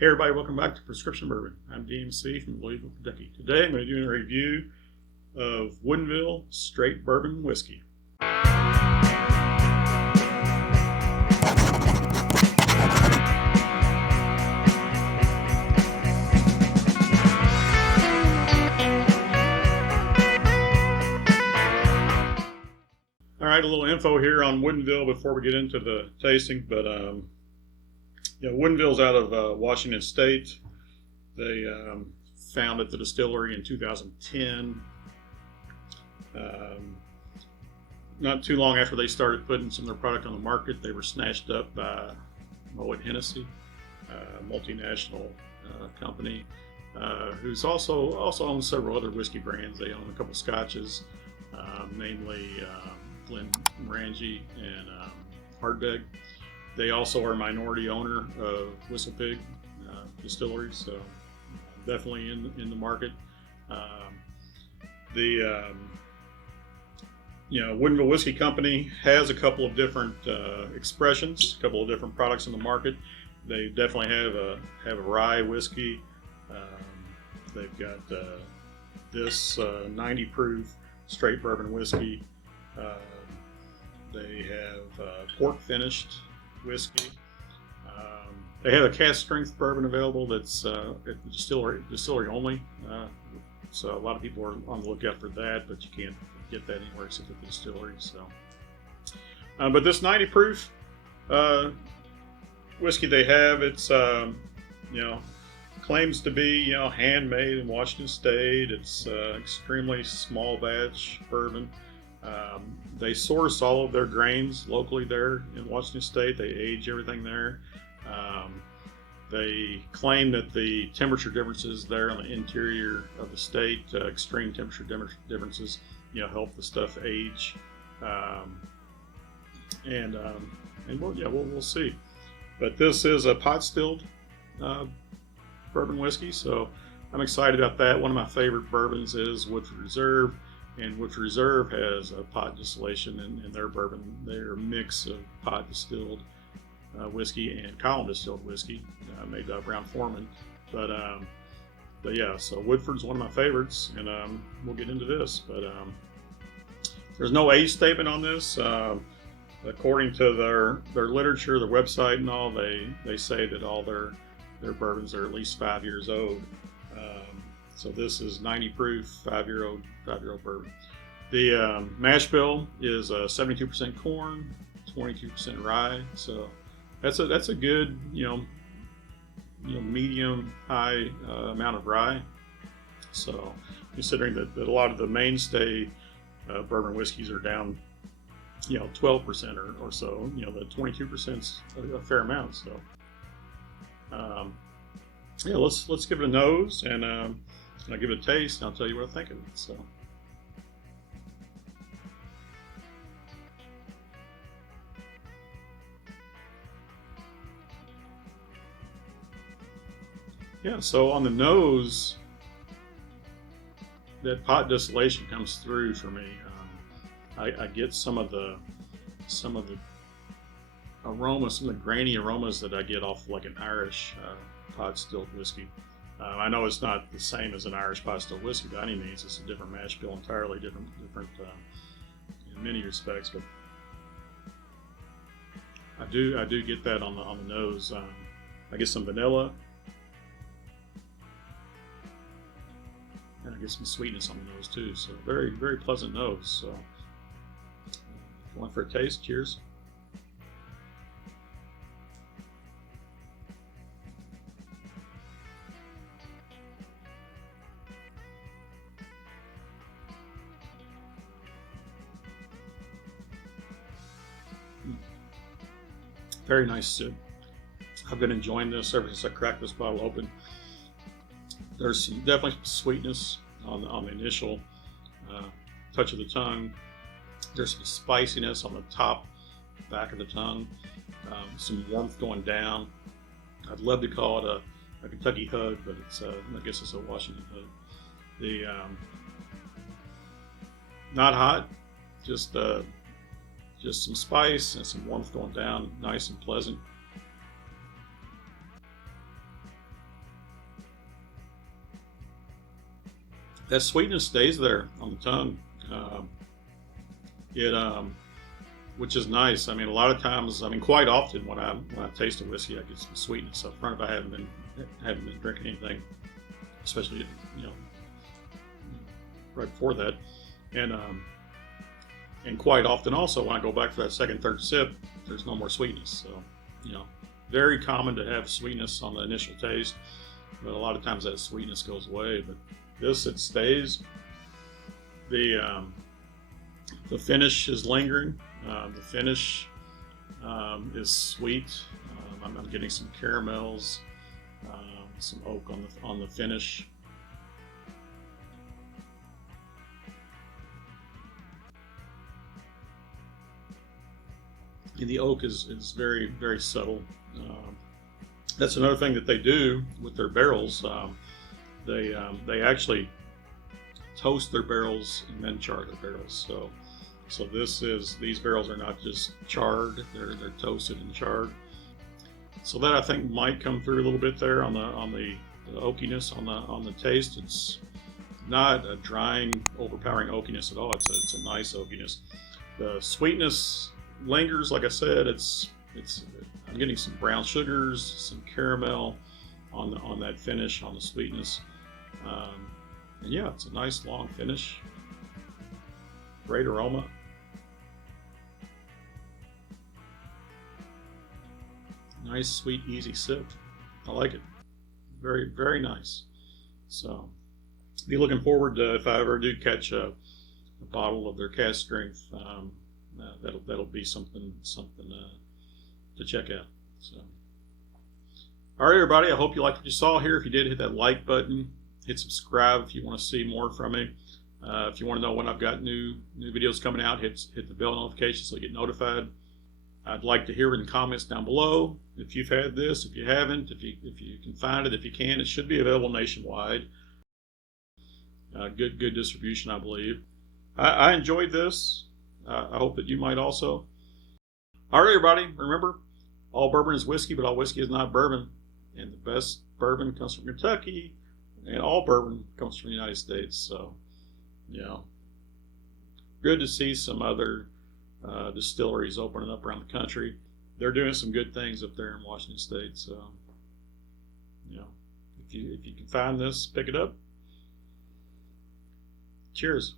Hey everybody, welcome back to Prescription Bourbon. I'm DMC from Woodinville, Kentucky. Today I'm going to do a review of Woodinville Straight Bourbon Whiskey. Alright, a little info here on Woodinville before we get into the tasting, but Woodinville's out of Washington State. They founded the distillery in 2010. Not too long after they started putting some of their product on the market, they were snatched up by Moet Hennessy, a multinational company, who's also owns several other whiskey brands. They own a couple scotches, mainly Glenmorangie and Ardbeg. They also are a minority owner of Whistlepig Distillery, so definitely in the market. Woodinville Whiskey Company has a couple of different expressions, a couple of different products in the market. They definitely have a rye whiskey. They've got this 90 proof straight bourbon whiskey. They have port finished whiskey. They have a cast strength bourbon available that's at the distillery only. So a lot of people are on the lookout for that, but you can't get that anywhere except at the distillery. So, but this 90 proof whiskey they have, it's claims to be handmade in Washington State. It's extremely small batch bourbon. They source all of their grains locally there in Washington State. They age everything there. They claim that the temperature differences there on the interior of the state, extreme temperature differences, help the stuff age. We'll see. But this is a pot distilled bourbon whiskey, so I'm excited about that. One of my favorite bourbons is Woodford Reserve. And Woodford Reserve has a pot distillation in their bourbon. They're a mix of pot distilled whiskey and column distilled whiskey made by Brown-Forman. But yeah, so Woodford's one of my favorites, and we'll get into this. But there's no age statement on this. According to their literature, their website and all, they say that all their bourbons are at least 5 years old. So this is 90 proof, 5-year-old bourbon. The mash bill is 72% corn, 22% rye. So that's a good medium high amount of rye. So considering that a lot of the mainstay bourbon whiskeys are down 12% or so, the 22% is a fair amount. So let's give it a nose, and I'll give it a taste, and I'll tell you what I think of it. So, yeah. So on the nose, that pot distillation comes through for me. I get some of the aromas, some of the grainy aromas that I get off like an Irish pot distilled whiskey. I know it's not the same as an Irish pot distilled whiskey by any means. It's a different mash bill, entirely different in many respects. But I do get that on the nose. I get some vanilla, and I get some sweetness on the nose too. So very, very pleasant nose. So if you want for a taste, cheers. Very nice sip. I've been enjoying this ever since I cracked this bottle open. There's definitely some sweetness on the initial touch of the tongue. There's some spiciness on the back of the tongue. Some warmth going down. I'd love to call it a Kentucky hug, but I guess it's a Washington hug. Not hot, just some spice and some warmth going down, nice and pleasant. that sweetness stays there on the tongue. It which is nice. I mean, a lot of times, I mean, quite often when I taste a whiskey, I get some sweetness up front if I haven't been drinking anything, especially right before that, and quite often also when I go back for that second, third sip, there's no more sweetness. So, very common to have sweetness on the initial taste, but a lot of times that sweetness goes away. But this, it stays. The finish is lingering. The finish is sweet. I'm getting some caramels, some oak on the finish. And the oak is very, very subtle. That's another thing that they do with their barrels. They actually toast their barrels and then char their barrels. So these barrels are not just charred; they're toasted and charred. So that, I think, might come through a little bit there on the oakiness on the taste. It's not a drying, overpowering oakiness at all. It's a nice oakiness. The sweetness lingers, like I said. I'm getting some brown sugars, some caramel on that finish, on the sweetness, and yeah, it's a nice long finish. Great aroma. Nice, sweet, easy sip. I like it. Very, very nice. So, be looking forward to, if I ever do catch a bottle of their cask strength, that'll be something to check out. So, all right, everybody. I hope you liked what you saw here. If you did, hit that like button. Hit subscribe if you want to see more from me. If you want to know when I've got new videos coming out, hit the bell notification so you get notified. I'd like to hear in the comments down below if you've had this, if you haven't, if you can find it, if you can. It should be available nationwide. Good distribution, I believe. I enjoyed this. I hope that you might also. All right, everybody. Remember, all bourbon is whiskey, but all whiskey is not bourbon. And the best bourbon comes from Kentucky, and all bourbon comes from the United States. So, good to see some other distilleries opening up around the country. They're doing some good things up there in Washington State. So, if you can find this, pick it up. Cheers.